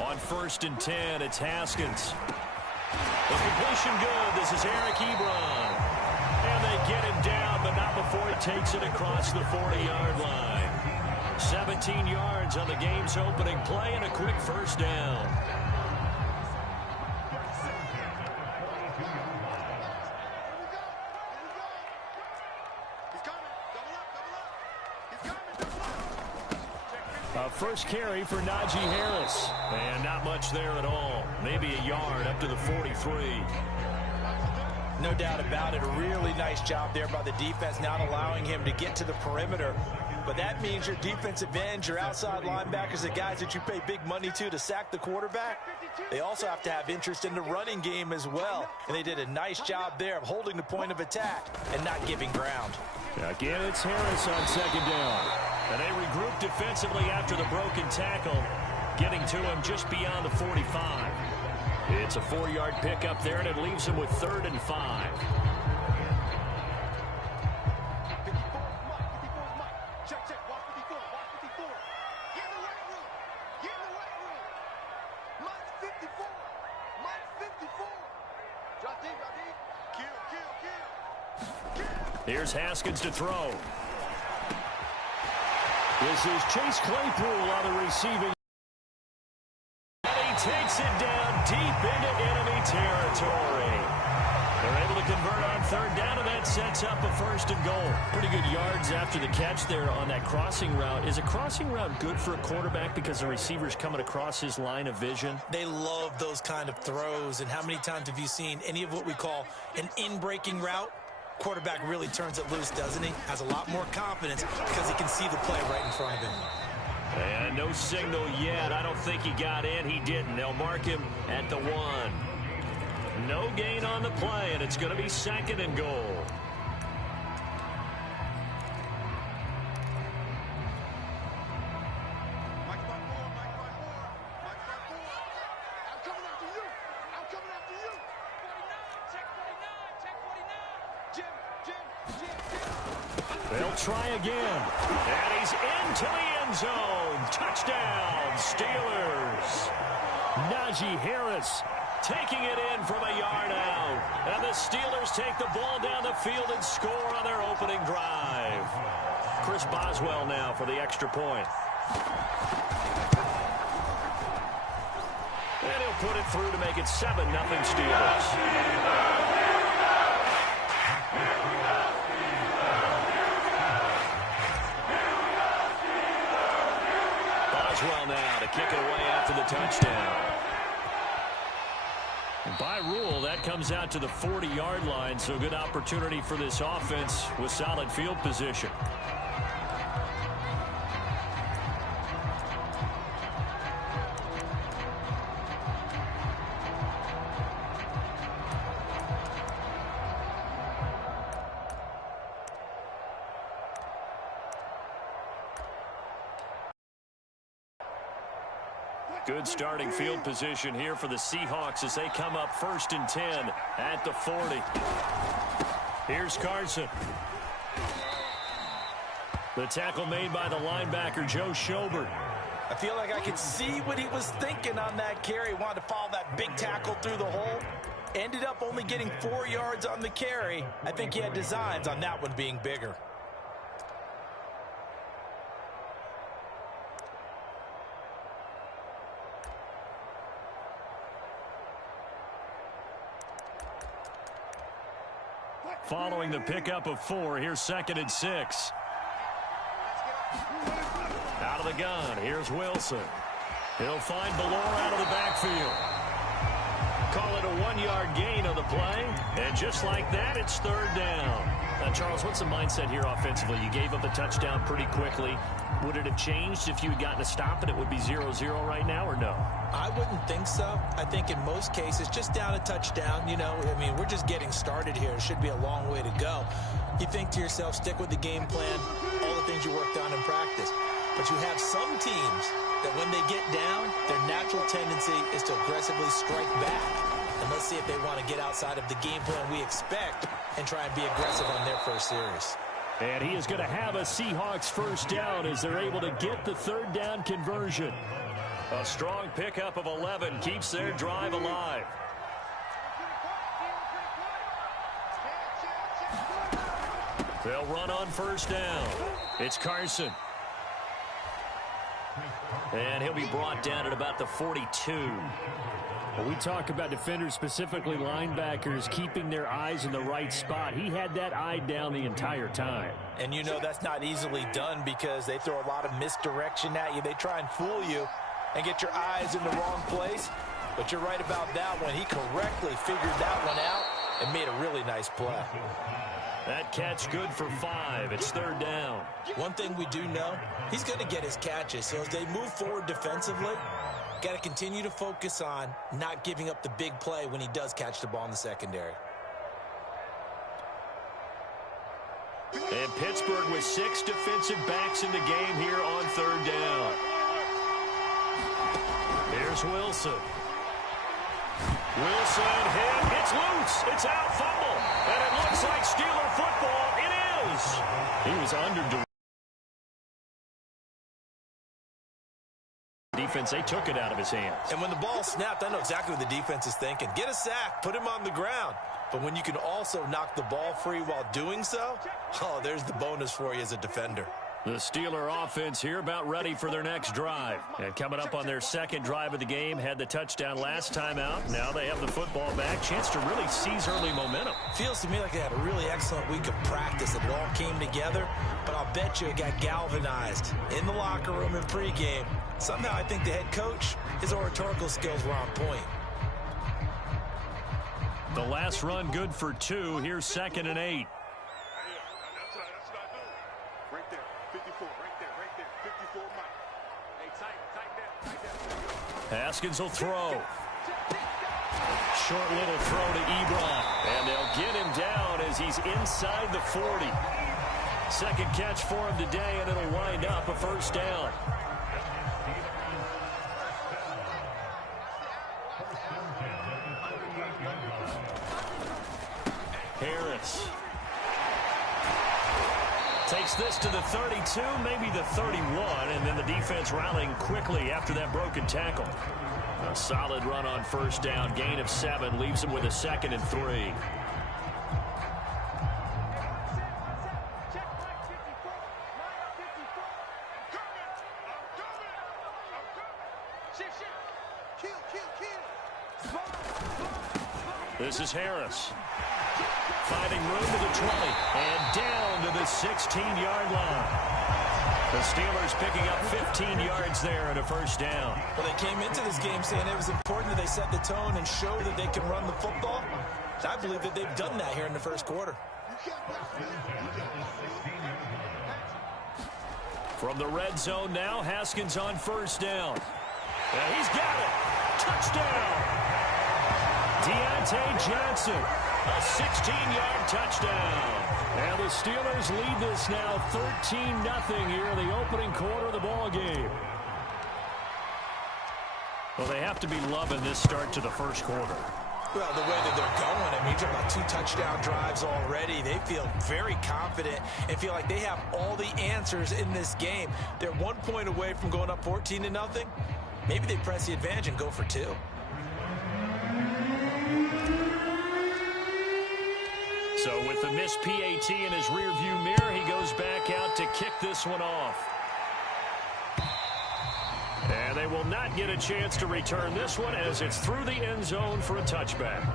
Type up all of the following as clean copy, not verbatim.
On 1st and 10, it's Haskins. The completion good. This is Eric Ebron. And they get him down, but not before he takes it across the 40-yard line. 17 yards on the game's opening play and a quick first down. First carry for Najee Harris. And not much there at all. Maybe a yard up to the 43. No doubt about it. A really nice job there by the defense, not allowing him to get to the perimeter. But that means your defensive ends, your outside linebackers, the guys that you pay big money to sack the quarterback, they also have to have interest in the running game as well. And they did a nice job there of holding the point of attack and not giving ground. Again, it's Harris on 2nd down. And they regroup defensively after the broken tackle, getting to him just beyond the 45. It's a 4-yard pickup there, and it leaves him with 3rd and 5. Here's Haskins to throw. This is Chase Claypool on the receiving. And he takes it down deep into enemy territory. They're able to convert on 3rd down, and that sets up a 1st and goal. Pretty good yards after the catch there on that crossing route. Is a crossing route good for a quarterback because the receiver's coming across his line of vision? They love those kind of throws. And how many times have you seen any of what we call an in-breaking route? Quarterback really turns it loose, doesn't he? Has a lot more confidence because he can see the play right in front of him. And no signal yet. I don't think he got in. He didn't. They'll mark him at the 1. No gain on the play, and it's going to be 2nd and goal. They'll try again. And he's into the end zone. Touchdown, Steelers. Najee Harris taking it in from a yard out. And the Steelers take the ball down the field and score on their opening drive. Chris Boswell now for the extra point. And he'll put it through to make it 7-0 Steelers. Well now to kick it away after the touchdown. And by rule, that comes out to the 40-yard line, so good opportunity for this offense with solid field position. Good starting field position here for the Seahawks as they come up 1st and 10 at the 40. Here's Carson. The tackle made by the linebacker, Joe Schobert. I feel like I could see what he was thinking on that carry. He wanted to follow that big tackle through the hole. Ended up only getting 4 yards on the carry. I think he had designs on that one being bigger. Following the pickup of 4, here's 2nd and 6. Out of the gun, here's Wilson. He'll find Ballore out of the backfield. Call it a 1-yard gain on the play. And just like that, it's 3rd down. Now, Charles, what's the mindset here offensively? You gave up a touchdown pretty quickly. Would it have changed if you had gotten a stop and it would be 0-0 right now, or no? I wouldn't think so. I think in most cases, just down a touchdown, you know, I mean, we're just getting started here. It should be a long way to go. You think to yourself, stick with the game plan, all the things you worked on in practice. But you have some teams that when they get down, their natural tendency is to aggressively strike back. And let's see if they want to get outside of the game plan we expect and try and be aggressive on their first series. And he is going to have a Seahawks first down as they're able to get the third down conversion. A strong pickup of 11 keeps their drive alive. They'll run on first down. It's Carson. And he'll be brought down at about the 42. When we talk about defenders, specifically linebackers, keeping their eyes in the right spot, he had that eye down the entire time. And you know that's not easily done because they throw a lot of misdirection at you. They try and fool you and get your eyes in the wrong place. But you're right about that one. He correctly figured that one out and made a really nice play. That catch good for 5. It's third down. One thing we do know, he's going to get his catches. So as they move forward defensively, got to continue to focus on not giving up the big play when he does catch the ball in the secondary. And Pittsburgh with 6 defensive backs in the game here on third down. Here's Wilson. Wilson hit. It's loose. It's out. Fumble. And it looks like Steeler football. It is. He was under defense. They took it out of his hands. And when the ball snapped, I know exactly what the defense is thinking. Get a sack. Put him on the ground. But when you can also knock the ball free while doing so, oh, there's the bonus for you as a defender. The Steeler offense here about ready for their next drive. And coming up on their second drive of the game, had the touchdown last time out. Now they have the football back. Chance to really seize early momentum. Feels to me like they had a really excellent week of practice. It all came together. But I'll bet you it got galvanized in the locker room and pregame. Somehow I think the head coach, his oratorical skills were on point. The last run good for 2. Here's 2nd and 8. Haskins will throw. Short little throw to Ebron. And they'll get him down as he's inside the 40. Second catch for him today, and it'll wind up a first down. Harris takes this to the 32, maybe the 31, and then the defense rallying quickly after that broken tackle. A solid run on first down, gain of 7, leaves him with a 2nd and 3. This is Harris. Finding room to the 20 and down to the 16-yard line. The Steelers picking up 15 yards there at a first down. Well, they came into this game saying it was important that they set the tone and show that they can run the football. I believe that they've done that here in the first quarter. From the red zone now, Haskins on first down. And he's got it. Touchdown. Deontay Johnson. A 16-yard touchdown. And the Steelers lead this now 13-0 here in the opening quarter of the ball game. Well, they have to be loving this start to the first quarter. Well, the way that they're going, I mean, you're talking about 2 touchdown drives already. They feel very confident and feel like they have all the answers in this game. They're 1 point away from going up 14-0. Maybe they press the advantage and go for 2. So with the missed PAT in his rearview mirror, he goes back out to kick this one off. And they will not get a chance to return this one as it's through the end zone for a touchback.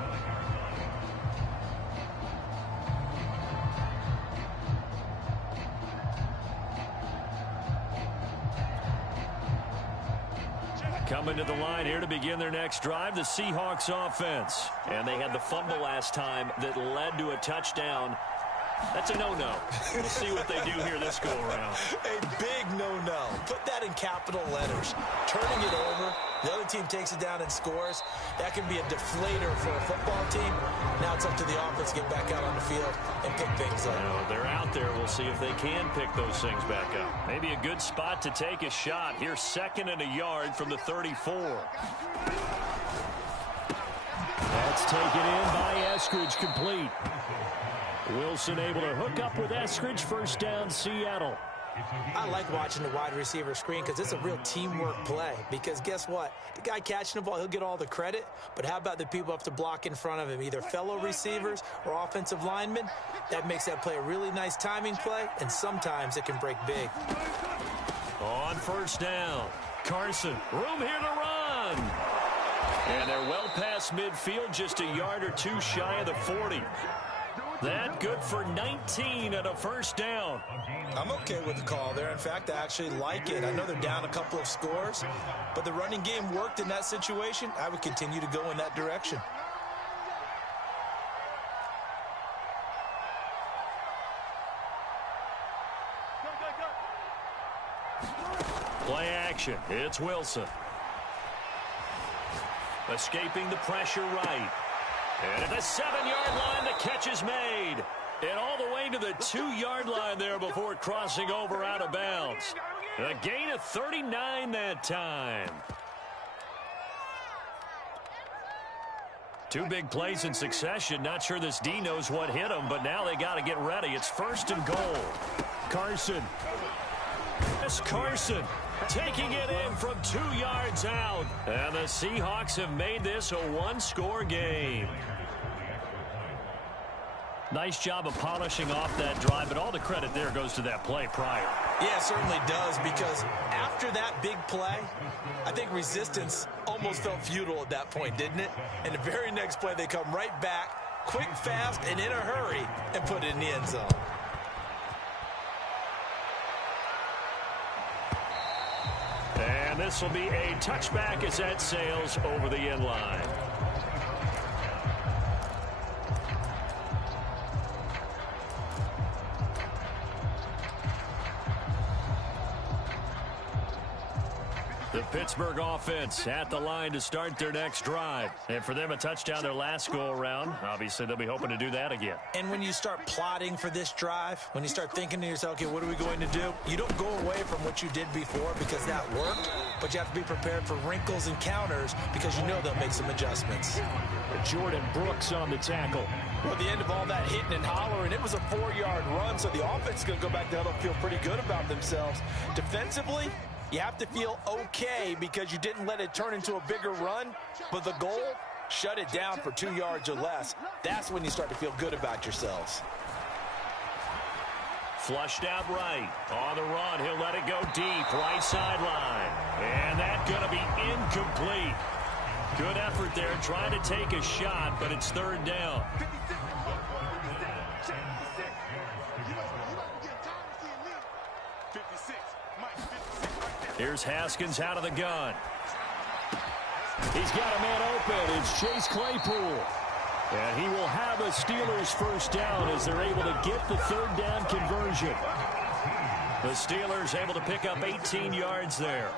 Coming to the line here to begin their next drive, the Seahawks offense. And they had the fumble last time that led to a touchdown. That's a no-no. We'll see what they do here this go-around. A big no-no. Put that in capital letters. Turning it over, the other team takes it down and scores. That can be a deflator for a football team. Now it's up to the offense to get back out on the field and pick things up. Now, they're out there. We'll see if they can pick those things back up. Maybe a good spot to take a shot. Here's 2nd and a yard from the 34. That's taken in by Eskridge, complete. Wilson able to hook up with Eskridge, first down, Seattle. I like watching the wide receiver screen because it's a real teamwork play. Because guess what? The guy catching the ball, he'll get all the credit. But how about the people up to block in front of him, either fellow receivers or offensive linemen? That makes that play a really nice timing play, and sometimes it can break big. On first down, Carson, room here to run. And they're well past midfield, just a yard or two shy of the 40. That good for 19 and a first down. I'm okay with the call there. In fact, I actually like it. I know they're down a couple of scores, but the running game worked in that situation. I would continue to go in that direction. Play action. It's Wilson. Escaping the pressure right. And at the 7-yard line, the catch is made. And all the way to the 2-yard line there before crossing over out of bounds. A gain of 39 that time. Two big plays in succession. Not sure this D knows what hit him, but now they got to get ready. It's first and goal. Carson. It's Carson taking it in from 2 yards out. And the Seahawks have made this a one-score game. Nice job of polishing off that drive, but all the credit there goes to that play prior. Yeah, it certainly does, because after that big play, I think resistance almost felt futile at that point, didn't it? And the very next play, they come right back, quick, fast, and in a hurry, and put it in the end zone. And this will be a touchback as that sails over the end line. The Pittsburgh offense at the line to start their next drive. And for them, a touchdown their last go-around. Obviously, they'll be hoping to do that again. And when you start plotting for this drive, when you start thinking to yourself, okay, what are we going to do? You don't go away from what you did before because that worked, but you have to be prepared for wrinkles and counters because you know they'll make some adjustments. Jordan Brooks on the tackle. Well, at the end of all that hitting and hollering, it was a 4-yard run, so the offense is going to go back there and feel pretty good about themselves. Defensively, you have to feel okay because you didn't let it turn into a bigger run, but the goal, shut it down for 2 yards or less. That's when you start to feel good about yourselves. Flushed out right. On the run, he'll let it go deep, right sideline. And that's going to be incomplete. Good effort there, trying to take a shot, but it's third down. Here's Haskins out of the gun. He's got a man open. It's Chase Claypool. And he will have a Steelers first down as they're able to get the third down conversion. The Steelers able to pick up 18 yards there.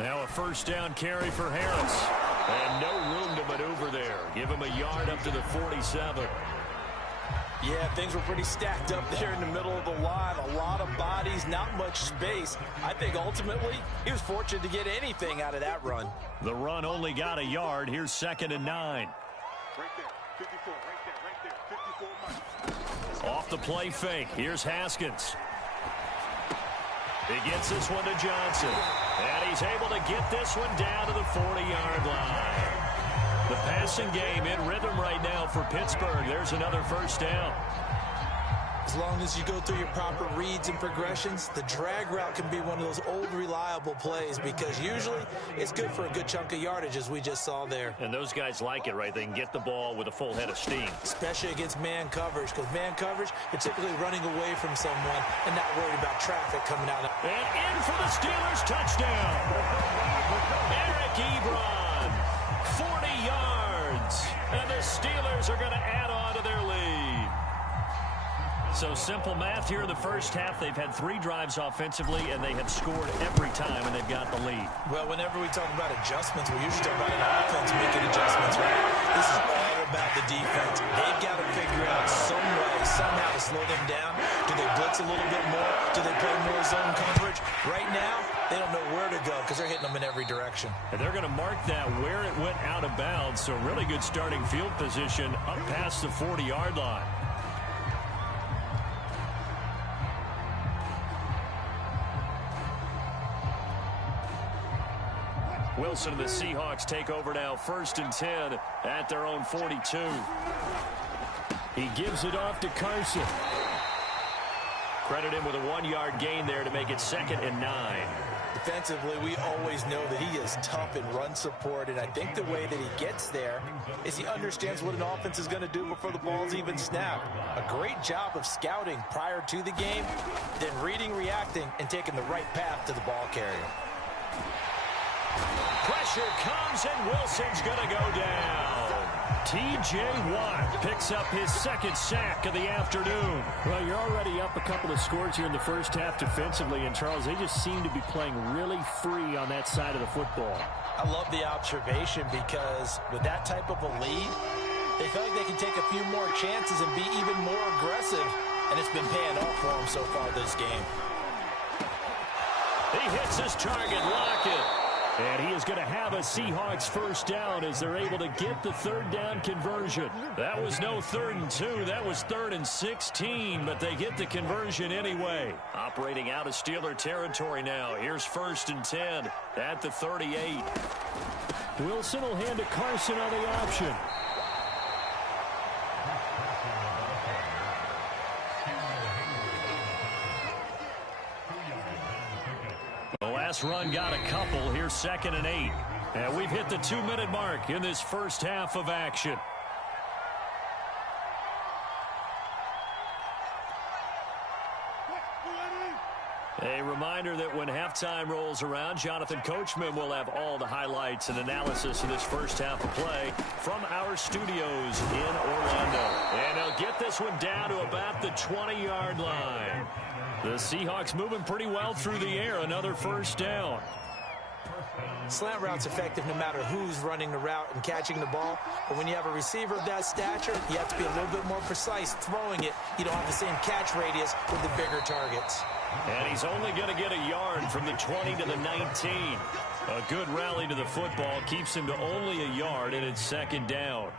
Now a first down carry for Harris. And no room to maneuver there. Give him a yard up to the 47. Yeah, things were pretty stacked up there in the middle of the line. A lot of bodies, not much space. I think ultimately he was fortunate to get anything out of that run. The run only got a yard. Here's 2nd and 9. Right there, 54, right there, 54 miles. Off the play fake. Here's Haskins. He gets this one to Johnson. And he's able to get this one down to the 40-yard line. The passing game in rhythm right now for Pittsburgh. There's another first down. As long as you go through your proper reads and progressions, the drag route can be one of those old reliable plays because usually it's good for a good chunk of yardage as we just saw there. And those guys like it, right? They can get the ball with a full head of steam. Especially against man coverage, because man coverage, you're typically running away from someone and not worried about traffic coming out. And in for the Steelers, touchdown. Eric Ebron, 40 yards. And the Steelers are going to add on to their lead. So simple math here in the first half. They've had 3 drives offensively, and they have scored every time, and they've got the lead. Well, whenever we talk about adjustments, we usually talk about an offense making adjustments, right? This is all about the defense. They've got to figure out some way, somehow to slow them down to Do they blitz a little bit more? Do they play more zone coverage? Right now, they don't know where to go because they're hitting them in every direction. And they're going to mark that where it went out of bounds. So really good starting field position up past the 40-yard line. Wilson and the Seahawks take over now, 1st and 10 at their own 42. He gives it off to Carson. Credit him with a 1-yard gain there to make it 2nd and 9. Defensively, we always know that he is tough in run support, and I think the way that he gets there is he understands what an offense is going to do before the ball's even snapped. A great job of scouting prior to the game, then reading, reacting, and taking the right path to the ball carrier. Pressure comes, and Wilson's going to go down. T.J. Watt picks up his 2nd sack of the afternoon. Well, you're already up a couple of scores here in the first half defensively, and Charles, they just seem to be playing really free on that side of the football. I love the observation because with that type of a lead, they feel like they can take a few more chances and be even more aggressive, and it's been paying off for them so far this game. He hits his target, Lockett. And he is going to have a Seahawks 1st down as they're able to get the 3rd down conversion. That was no 3rd and 2. That was 3rd and 16, but they get the conversion anyway. Operating out of Steeler territory now. Here's 1st and 10 at the 38. Wilson will hand to Carson on the option. Last run got a couple. Here's 2nd and 8. And we've hit the 2-minute mark in this first half of action. A reminder that when halftime rolls around, Jonathan Coachman will have all the highlights and analysis of this first half of play from our studios in Orlando. And they'll get this one down to about the 20-yard line. The Seahawks moving pretty well through the air. Another 1st down. Slant route's effective no matter who's running the route and catching the ball. But when you have a receiver of that stature, you have to be a little bit more precise throwing it. You don't have the same catch radius with the bigger targets. And he's only going to get a yard from the 20 to the 19. A good rally to the football keeps him to only a yard, and it's 2nd down.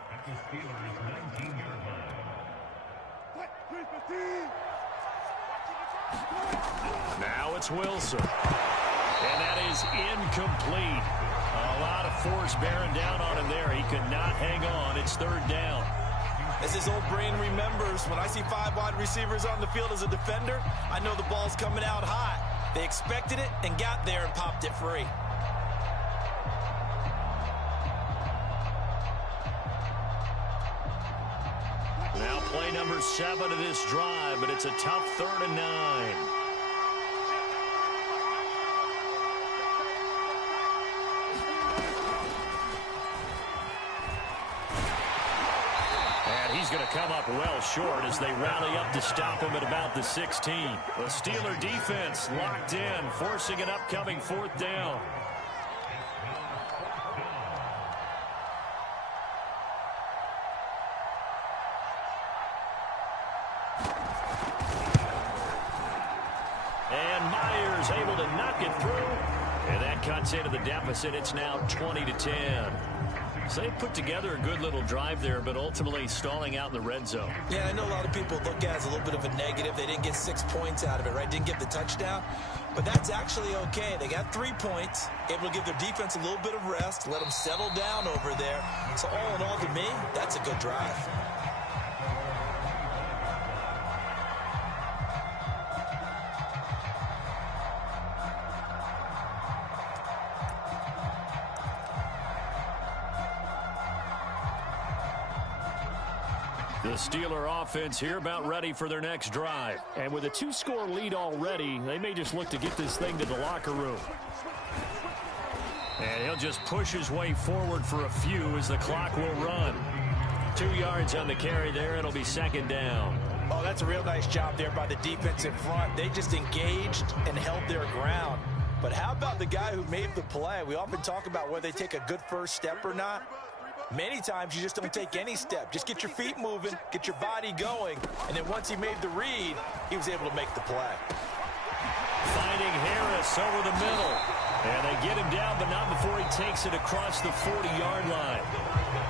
Now it's Wilson. And that is incomplete. A lot of force bearing down on him there. He could not hang on. It's 3rd down. As his old brain remembers, when I see 5 wide receivers on the field as a defender, I know the ball's coming out hot. They expected it and got there and popped it free. Now play number 7 of this drive, but it's a tough 3rd and 9. He's going to come up well short as they rally up to stop him at about the 16. The Steeler defense locked in, forcing an upcoming 4th down. And Myers able to knock it through. And that cuts into the deficit. It's now 20-10. So they put together a good little drive there, but ultimately stalling out in the red zone. Yeah, I know a lot of people look at it as a little bit of a negative. They didn't get 6 points out of it, right? Didn't get the touchdown. But that's actually okay. They got 3 points, able to give their defense a little bit of rest, let them settle down over there. So all in all, to me, that's a good drive. The Steeler offense here about ready for their next drive. And with a 2-score lead already, they may just look to get this thing to the locker room. And he'll just push his way forward for a few as the clock will run. 2 yards on the carry there. It'll be 2nd down. Oh, that's a real nice job there by the defense in front. They just engaged and held their ground. But how about the guy who made the play? We often talk about whether they take a good first step or not. Many times you just don't take any step. Just get your feet moving, get your body going, and then once he made the read, he was able to make the play. Finding Harris over the middle. And they get him down, but not before he takes it across the 40-yard line.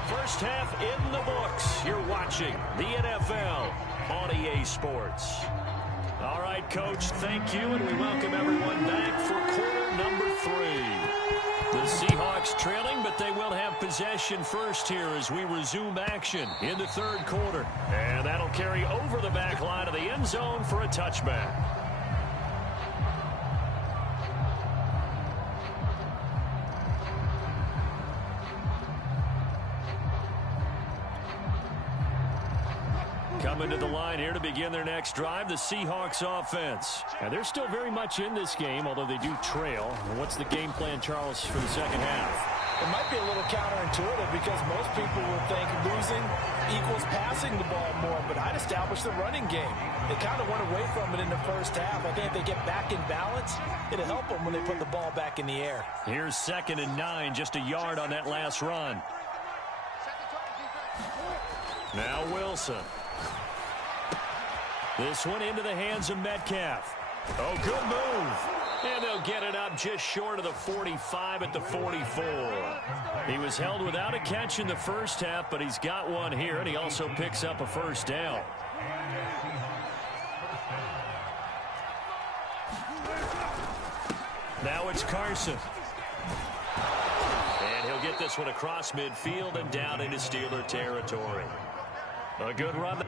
First half in the books. You're watching the NFL on EA Sports. All right, Coach, thank you, and we welcome everyone back for quarter number 3. The Seahawks trailing, but they will have possession first here as we resume action in the third quarter. And that'll carry over the back line of the end zone for a touchback. Coming to the line here to begin their next drive, the Seahawks offense. And they're still very much in this game, although they do trail. What's the game plan, Charles, for the second half? It might be a little counterintuitive because most people would think losing equals passing the ball more, but I'd establish the running game. They kind of went away from it in the first half. I think if they get back in balance, it'll help them when they put the ball back in the air. Here's 2nd and 9, just a yard on that last run. Now Wilson. This one into the hands of Metcalf. Oh, good move. And they'll get it up just short of the 45 at the 44. He was held without a catch in the first half, but he's got one here, and he also picks up a first down. Now it's Carson. And he'll get this one across midfield and down into Steeler territory. A good run.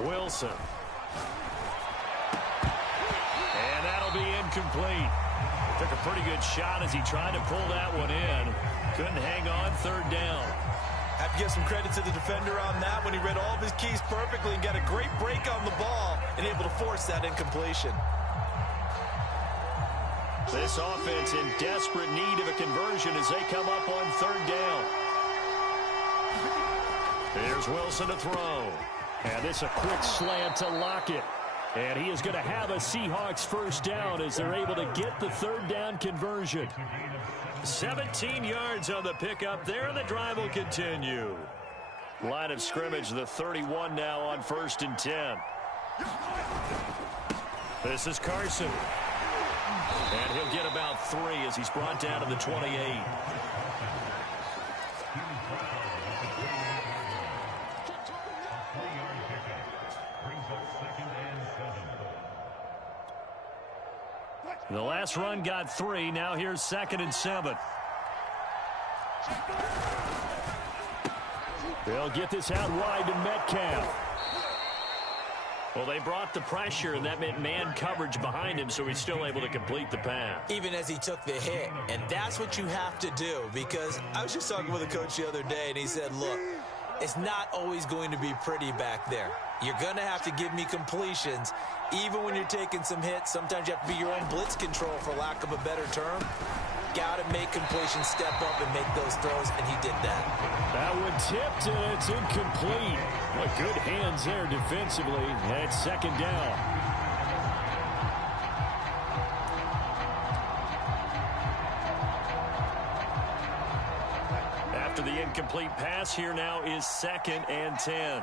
Wilson. And that'll be incomplete. Took a pretty good shot as he tried to pull that one in. Couldn't hang on, 3rd down. Have to give some credit to the defender on that when he read all of his keys perfectly and got a great break on the ball and able to force that incompletion. This offense in desperate need of a conversion as they come up on 3rd down. Here's Wilson to throw. And this a quick slant to Lockett. And he is going to have a Seahawks first down as they're able to get the 3rd down conversion. 17 yards on the pickup there, and the drive will continue. Line of scrimmage, the 31 now on 1st and 10. This is Carson. And he'll get about 3 as he's brought down to the 28. The last run got 3. Now here's 2nd and 7. They'll get this out wide to Metcalf. Well, they brought the pressure, and that meant man coverage behind him, so he's still able to complete the pass. Even as he took the hit, and that's what you have to do, because I was just talking with a coach the other day, and he said, look, it's not always going to be pretty back there. You're going to have to give me completions. Even when you're taking some hits, sometimes you have to be your own blitz control, for lack of a better term. Got to make completions, step up, and make those throws, and he did that. That one tipped, and it's incomplete. What good hands there defensively. And it's 2nd down. After the incomplete pass, here now is 2nd and 10.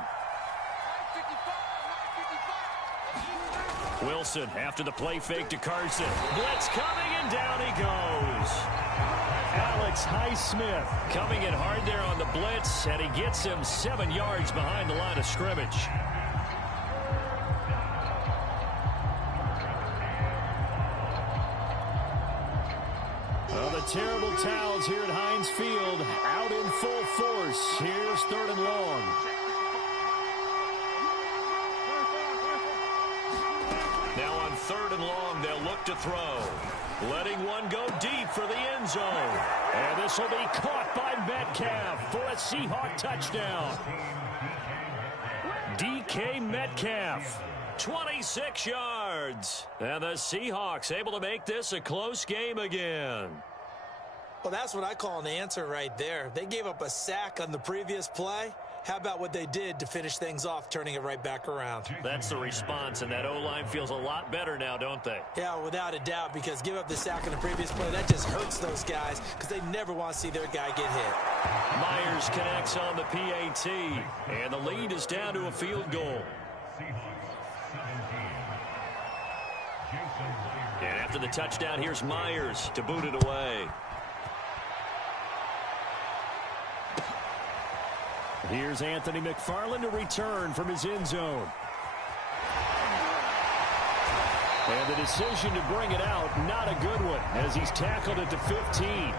Wilson after the play fake to Carson. Blitz coming, and down he goes. Alex Highsmith coming in hard there on the blitz, and he gets him 7 yards behind the line of scrimmage. Well, the terrible towels here at Heinz Field out in full force. Here's 3rd and long. Now on 3rd and long, they'll look to throw. Letting one go deep for the end zone. And this will be caught by Metcalf for a Seahawk touchdown. DK Metcalf, 26 yards. And the Seahawks able to make this a close game again. Well, that's what I call an answer right there. They gave up a sack on the previous play. How about what they did to finish things off, turning it right back around? That's the response, and that O-line feels a lot better now, don't they? Yeah, without a doubt, because give up the sack on the previous play, that just hurts those guys because they never want to see their guy get hit. Myers connects on the PAT, and the lead is down to a field goal. And after the touchdown, here's Myers to boot it away. Here's Anthony McFarland to return from his end zone. And the decision to bring it out, not a good one, as he's tackled at the 15.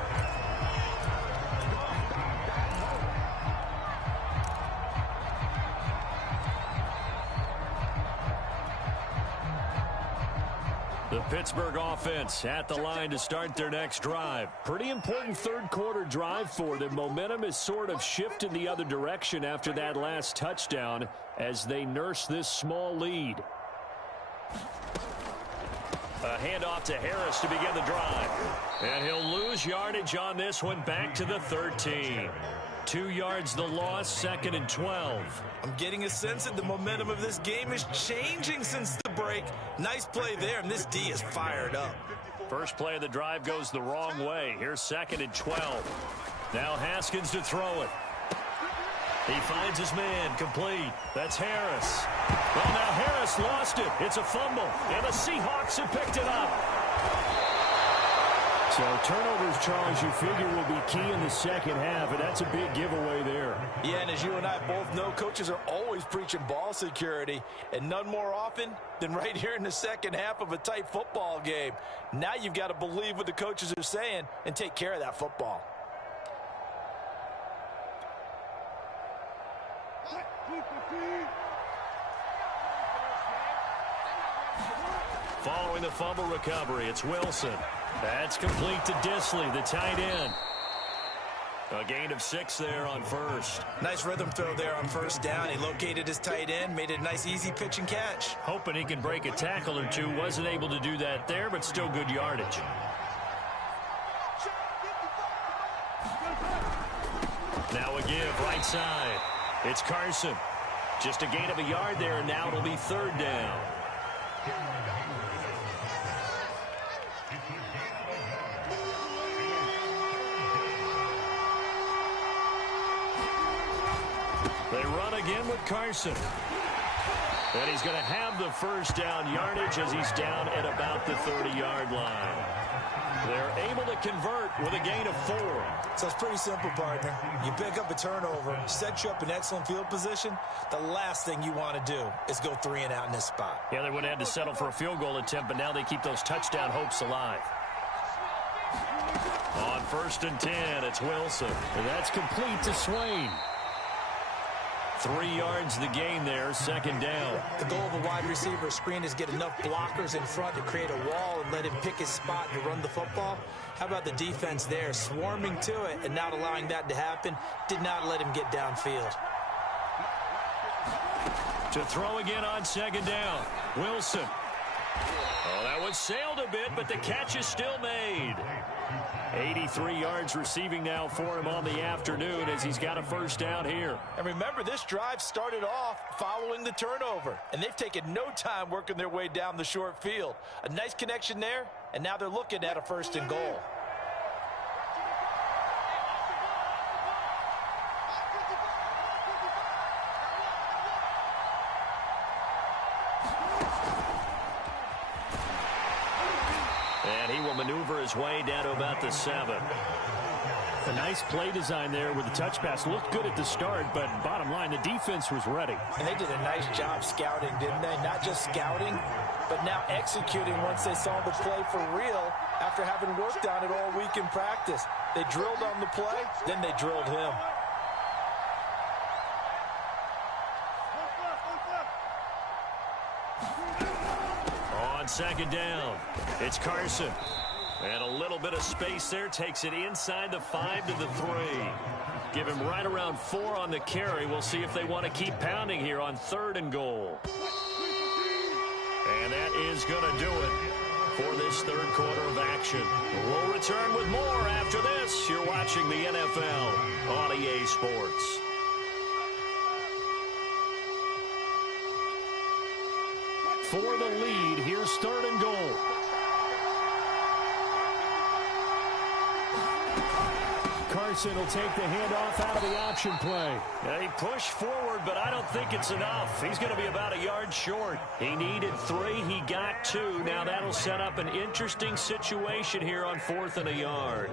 The Pittsburgh offense at the line to start their next drive. Pretty important third quarter drive for them. Momentum is sort of shifted the other direction after that last touchdown as they nurse this small lead. A handoff to Harris to begin the drive. And he'll lose yardage on this one, back to the 13. 2 yards the loss, 2nd and 12. I'm getting a sense that the momentum of this game is changing since the break. Nice play there, and this D is fired up. First play of the drive goes the wrong way. Here's 2nd and 12. Now Haskins to throw it. He finds his man, complete. That's Harris. Well, now Harris lost it. It's a fumble, and the Seahawks have picked it up. So turnovers, Charles, you figure will be key in the second half, and that's a big giveaway there. Yeah, and as you and I both know, coaches are always preaching ball security, and none more often than right here in the second half of a tight football game. Now you've got to believe what the coaches are saying and take care of that football. Following the fumble recovery, it's Wilson. That's complete to Disley, the tight end. A gain of 6 there on first. Nice rhythm throw there on first down. He located his tight end, made it a nice easy pitch and catch. Hoping he can break a tackle or two. Wasn't able to do that there, but still good yardage. Now a give, right side. It's Carson. Just a gain of a yard there, and now it'll be 3rd down. They run again with Carson. And he's going to have the first down yardage as he's down at about the 30-yard line. They're able to convert with a gain of 4. So it's pretty simple, partner. You pick up a turnover, set you up in excellent field position. The last thing you want to do is go 3 and out in this spot. Yeah, they would have had to settle for a field goal attempt, but now they keep those touchdown hopes alive. On 1st and 10, it's Wilson. And that's complete to Swain. 3 yards the gain there, 2nd down. The goal of a wide receiver screen is get enough blockers in front to create a wall and let him pick his spot to run the football. How about the defense there, swarming to it and not allowing that to happen? Did not let him get downfield. To throw again on 2nd down, Wilson. Oh, that one sailed a bit, but the catch is still made. 83 yards receiving now for him on the afternoon as he's got a first down here. And remember, this drive started off following the turnover, and they've taken no time working their way down the short field. A nice connection there, and now they're looking at a 1st and goal. And he will maneuver his way down to about the 7. A nice play design there with the touch pass. Looked good at the start, but bottom line, the defense was ready. And they did a nice job scouting, didn't they? Not just scouting, but now executing once they saw the play for real after having worked on it all week in practice. They drilled on the play, then they drilled him. On 2nd down, it's Carson. And a little bit of space there, takes it inside the 5 to the 3. Give him right around 4 on the carry. We'll see if they want to keep pounding here on 3rd and goal. And that is going to do it. for this third quarter of action. We'll return with more after this. You're watching the NFL on EA Sports. For the lead, here's third and goal. Carson will take the handoff out of the option play. He pushed forward, but I don't think it's enough. He's going to be about a yard short. He needed 3. He got 2. Now that'll set up an interesting situation here on 4th and a yard.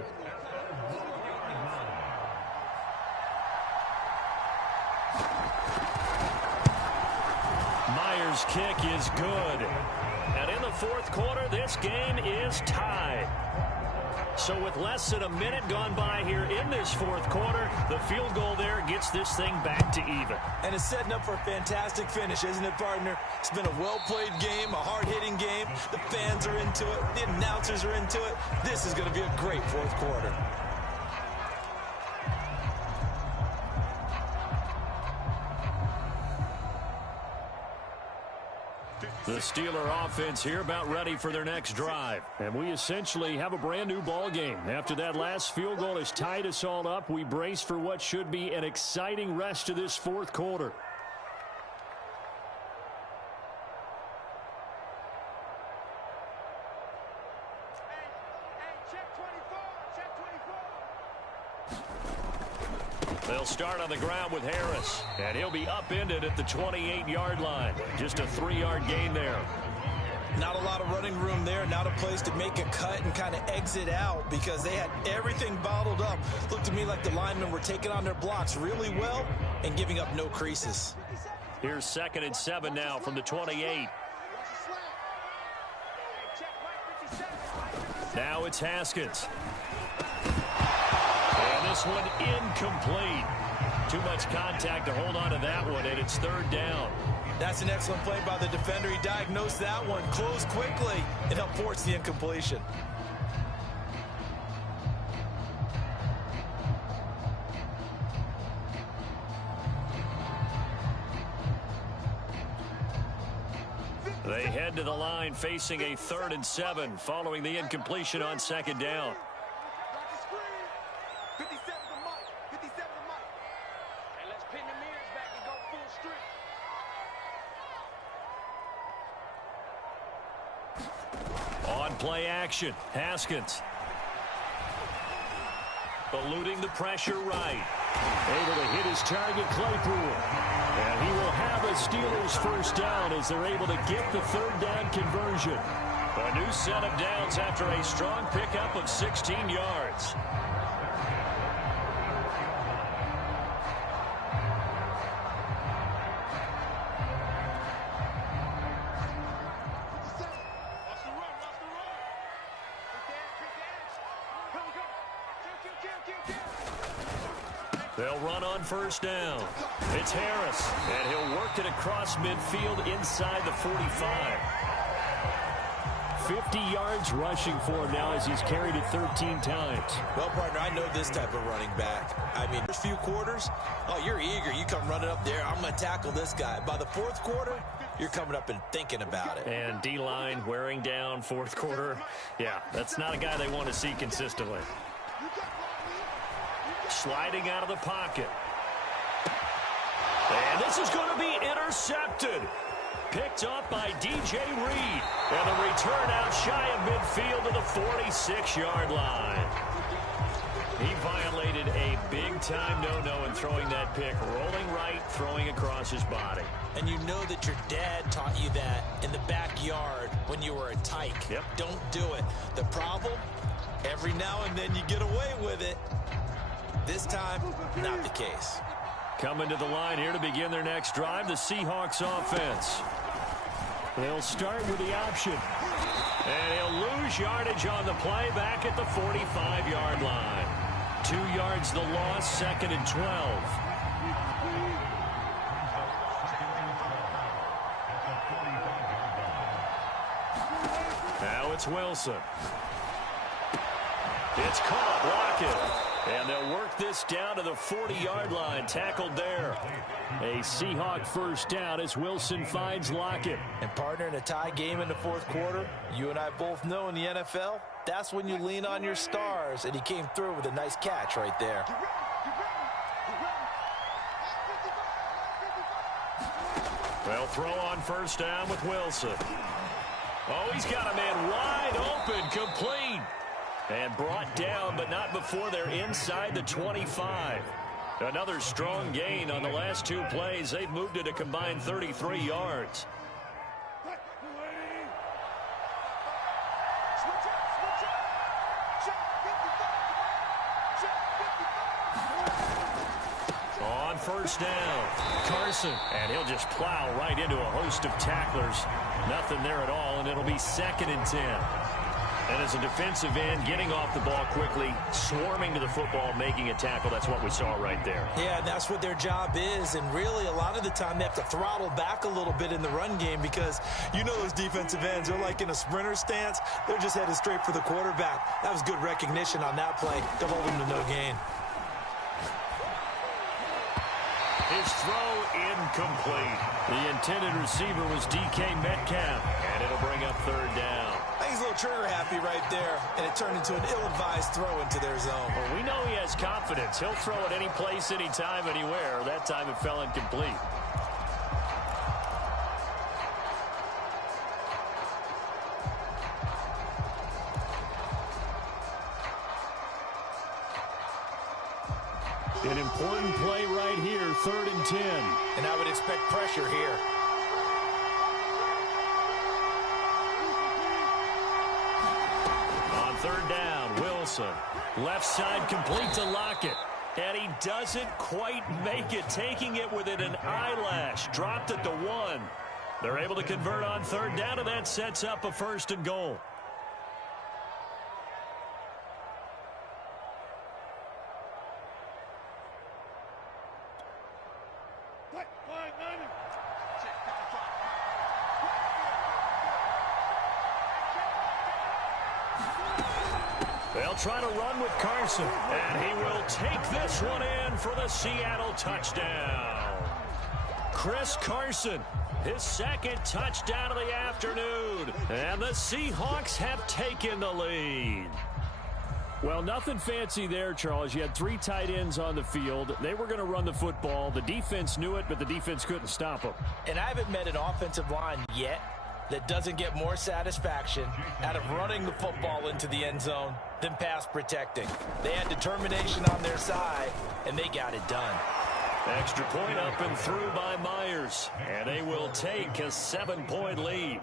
Myers' kick is good. And in the fourth quarter, this game is tied. So with less than a minute gone by here in this fourth quarter, the field goal there gets this thing back to even. And it's setting up for a fantastic finish, isn't it, partner? It's been a well-played game, a hard-hitting game. The fans are into it. The announcers are into it. This is going to be a great fourth quarter. The Steeler offense here about ready for their next drive. And we essentially have a brand new ball game. After that last field goal has tied us all up, we brace for what should be an exciting rest of this fourth quarter. They'll start on the ground with Harris, and he'll be upended at the 28-yard line. Just a 3-yard gain there. Not a lot of running room there. Not a place to make a cut and kind of exit out because they had everything bottled up. Looked to me like the linemen were taking on their blocks really well and giving up no creases. Here's 2nd and 7 now from the 28. Now it's Haskins. And this one incomplete. Too much contact to hold on to that one, and it's 3rd down. That's an excellent play by the defender. He diagnosed that one, closed quickly, and helped force the incompletion. They head to the line facing a 3rd and 7 following the incompletion on 2nd down. Play action. Haskins. Eluding the pressure right. Able to hit his target, Claypool. And he will have a Steelers first down as they're able to get the 3rd down conversion. A new set of downs after a strong pickup of 16 yards. They'll run on first down. It's Harris, and he'll work it across midfield inside the 45. 50 yards rushing for him now as he's carried it 13 times. Well, partner, I know this type of running back. I mean, first few quarters, oh, you're eager. You come running up there. I'm going to tackle this guy. By the fourth quarter, you're coming up and thinking about it. And D-line wearing down fourth quarter. Yeah, that's not a guy they want to see consistently. Sliding out of the pocket. And this is going to be intercepted. Picked up by DJ Reed. And the return out shy of midfield to the 46-yard line. He violated a big-time no-no in throwing that pick. Rolling right, throwing across his body. And you know that your dad taught you that in the backyard when you were a tyke. Yep. Don't do it. The problem, every now and then you get away with it. This time, not the case. Coming to the line here to begin their next drive, the Seahawks offense. They'll start with the option. And he'll lose yardage on the play back at the 45-yard line. 2 yards the loss, 2nd and 12. Now it's Wilson. It's caught. Lockett. And they'll work this down to the 40-yard line. Tackled there. A Seahawk first down as Wilson finds Lockett. And partner, in a tie game in the fourth quarter, you and I both know in the NFL, that's when you lean on your stars. And he came through with a nice catch right there. They'll throw on first down with Wilson. Oh, he's got a man wide open, complete. And brought down, but not before they're inside the 25. Another strong gain on the last two plays. They've moved it a combined 33 yards. On first down, Carson, and he'll just plow right into a host of tacklers. Nothing there at all, and it'll be 2nd and 10. And as a defensive end, getting off the ball quickly, swarming to the football, making a tackle, that's what we saw right there. Yeah, and that's what their job is. And really, a lot of the time, they have to throttle back a little bit in the run game because you know those defensive ends, they're like in a sprinter stance. They're just headed straight for the quarterback. That was good recognition on that play to hold him to no gain. His throw incomplete. The intended receiver was DK Metcalf, and it'll bring up 3rd down. I think he's a little trigger happy right there, and it turned into an ill-advised throw into their zone. Well, we know he has confidence. He'll throw it any place, anytime, anywhere. That time it fell incomplete. An important play right here, 3rd and 10. And I would expect pressure here. On 3rd down, Wilson. Left side complete to Lockett. And he doesn't quite make it, taking it within an eyelash. Dropped at the 1. They're able to convert on 3rd down, and that sets up a 1st and goal. They'll try to run with Carson, and he will take this one in for the Seattle touchdown. Chris Carson, his 2nd touchdown of the afternoon, and the Seahawks have taken the lead. Well, nothing fancy there, Charles. You had 3 tight ends on the field. They were going to run the football. The defense knew it, but the defense couldn't stop them. And I haven't met an offensive line yet that doesn't get more satisfaction out of running the football into the end zone than pass protecting. They had determination on their side, and they got it done. Extra point up and through by Myers, and they will take a 7-point lead.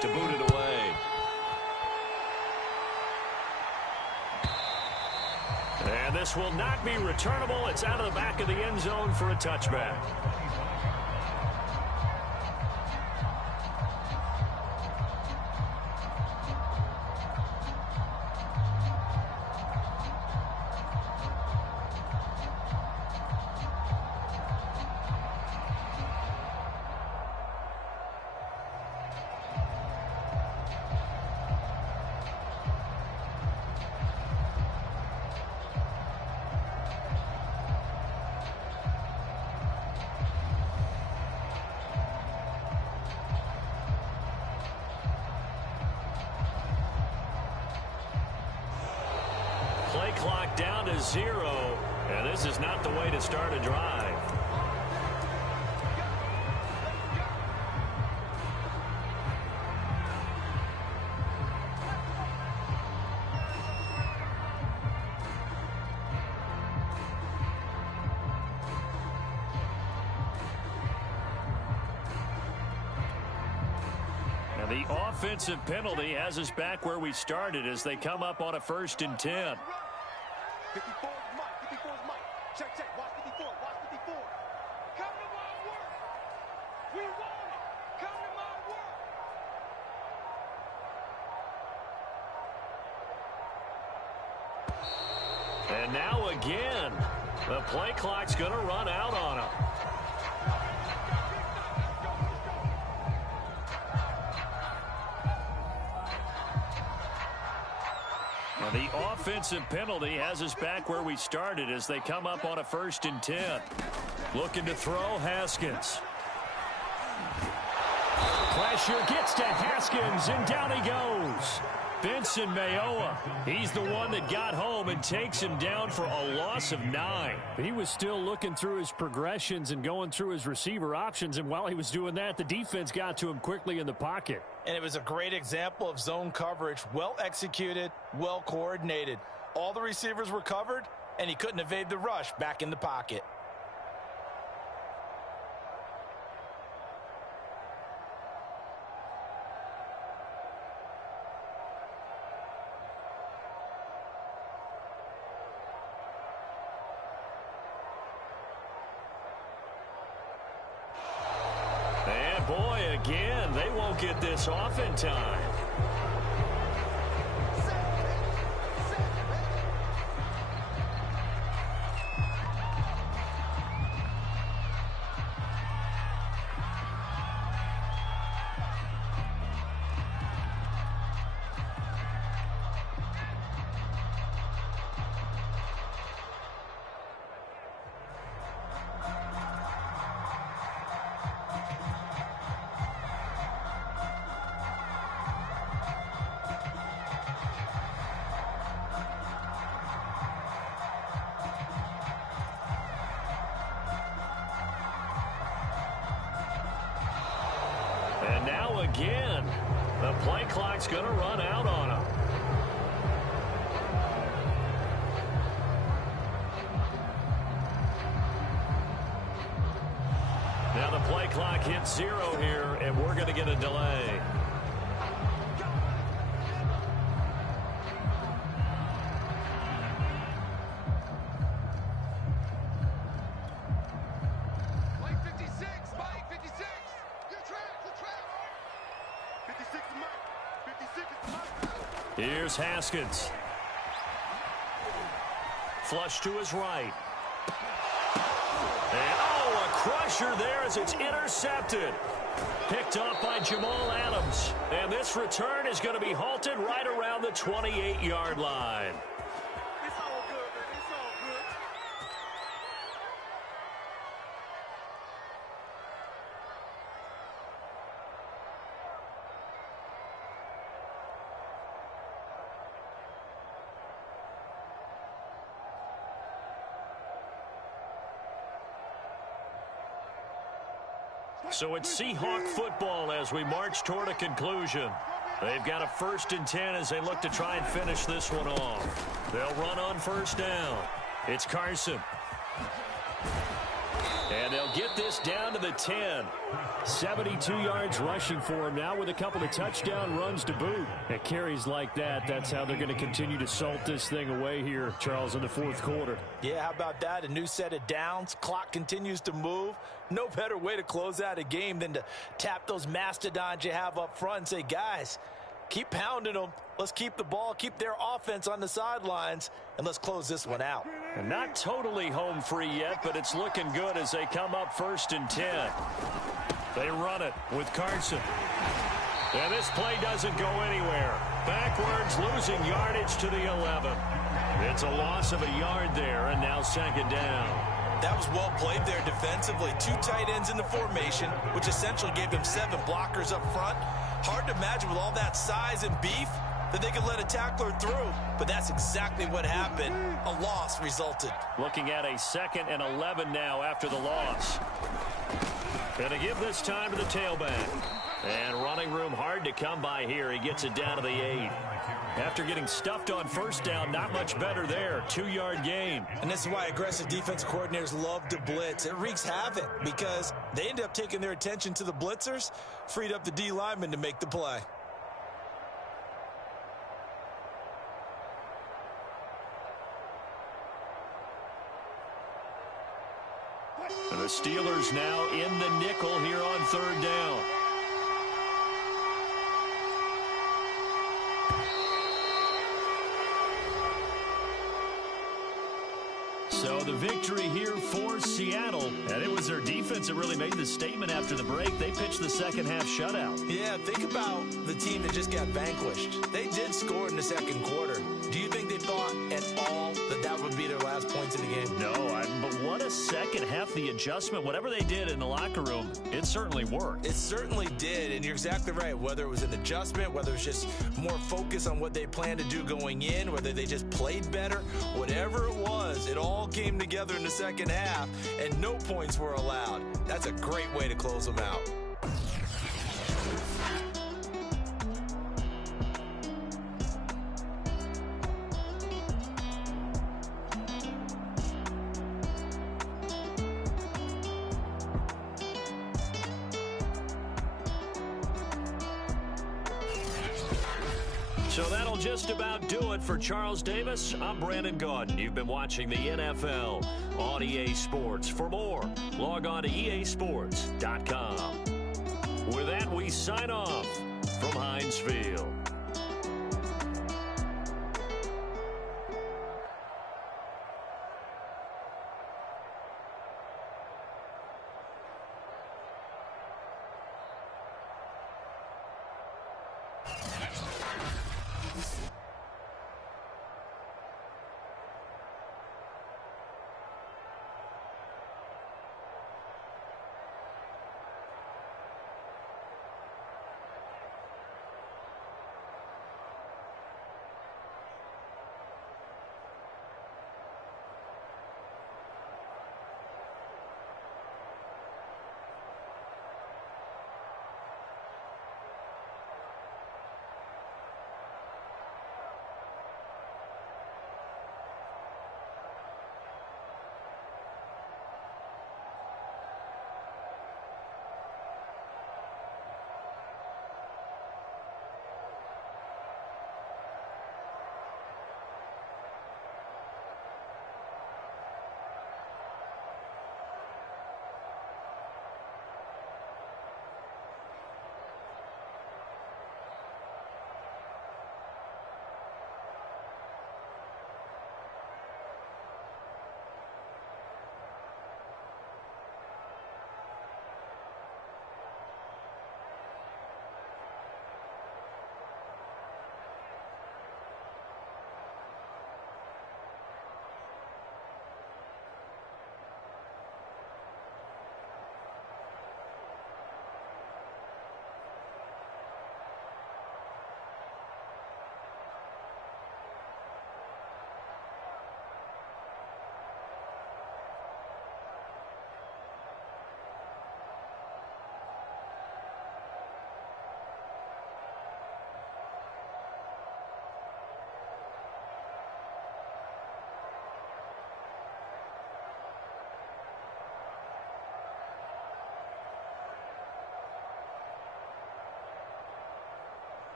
To boot it away. And this will not be returnable. It's out of the back of the end zone for a touchback. Play clock down to 0, and this is not the way to start a drive. Now the offensive penalty has us back where we started as they come up on a 1st and 10. 54 is Mike. 54 is Mike. Check, check. Watch 54. Watch 54. Come to my work. We want it. Come to my work. now again, the play clock's going to run out on him. And the offensive penalty has us back where we started as they come up on a 1st and 10. Looking to throw, Haskins. Pressure gets to Haskins, and down he goes. Vincent Mayoa, he's the one that got home and takes him down for a loss of 9. He was still looking through his progressions and going through his receiver options, and while he was doing that, the defense got to him quickly in the pocket. And it was a great example of zone coverage. Well executed, well coordinated. All the receivers were covered, and he couldn't evade the rush back in the pocket. And boy, again, they won't get this off in time. And now again, the play clock's going to run out on him. Now the play clock hits 0 here, and we're going to get a delay. Here's Haskins. Flush to his right. And, oh, a crusher there as it's intercepted. Picked up by Jamal Adams. And this return is going to be halted right around the 28-yard line. It's all good, man. It's all good. So it's Seahawk football as we march toward a conclusion. They've got a 1st and 10 as they look to try and finish this one off. They'll run on 1st down. It's Carson. And they'll get this down to the 10. 72 yards rushing for him now with a couple of touchdown runs to boot. At carries like that, that's how they're going to continue to salt this thing away here, Charles, in the 4th quarter. Yeah, how about that? A new set of downs. Clock continues to move. No better way to close out a game than to tap those mastodons you have up front and say, guys, keep pounding them. Let's keep the ball, keep their offense on the sidelines, and let's close this one out. And not totally home free yet, but it's looking good as they come up 1st and 10. They run it with Carson. And this play doesn't go anywhere. Backwards, losing yardage to the 11. It's a loss of a yard there, and now 2nd down. That was well played there defensively. 2 tight ends in the formation, which essentially gave them 7 blockers up front. Hard to imagine with all that size and beef that they could let a tackler through, but that's exactly what happened. A loss resulted. Looking at a 2nd and 11 now after the loss. Gonna give this time to the tailback. And running room hard to come by here. He gets it down to the 8. After getting stuffed on 1st down, not much better there. 2-yard gain. And this is why aggressive defensive coordinators love to blitz. It wreaks havoc because they end up taking their attention to the blitzers, freed up the D lineman to make the play. And the Steelers now in the nickel here on 3rd down. the victory here for Seattle. And it was their defense that really made the statement after the break. They pitched the second half shutout. Yeah, think about the team that just got vanquished. They did score in the second quarter. Do you think they thought at all that that would be their last points in the game? No, but what a second half. The adjustment, whatever they did in the locker room, it certainly worked. It certainly did, and you're exactly right. Whether it was an adjustment, whether it was just more focus on what they planned to do going in, whether they just played better, whatever it was, it all came together in the second half, and no points were allowed. That's a great way to close them out. So that'll just about do it for Charles Davis. I'm Brandon Gaudin. You've been watching the NFL on EA Sports. For more, log on to easports.com. With that, we sign off from Heinz Field.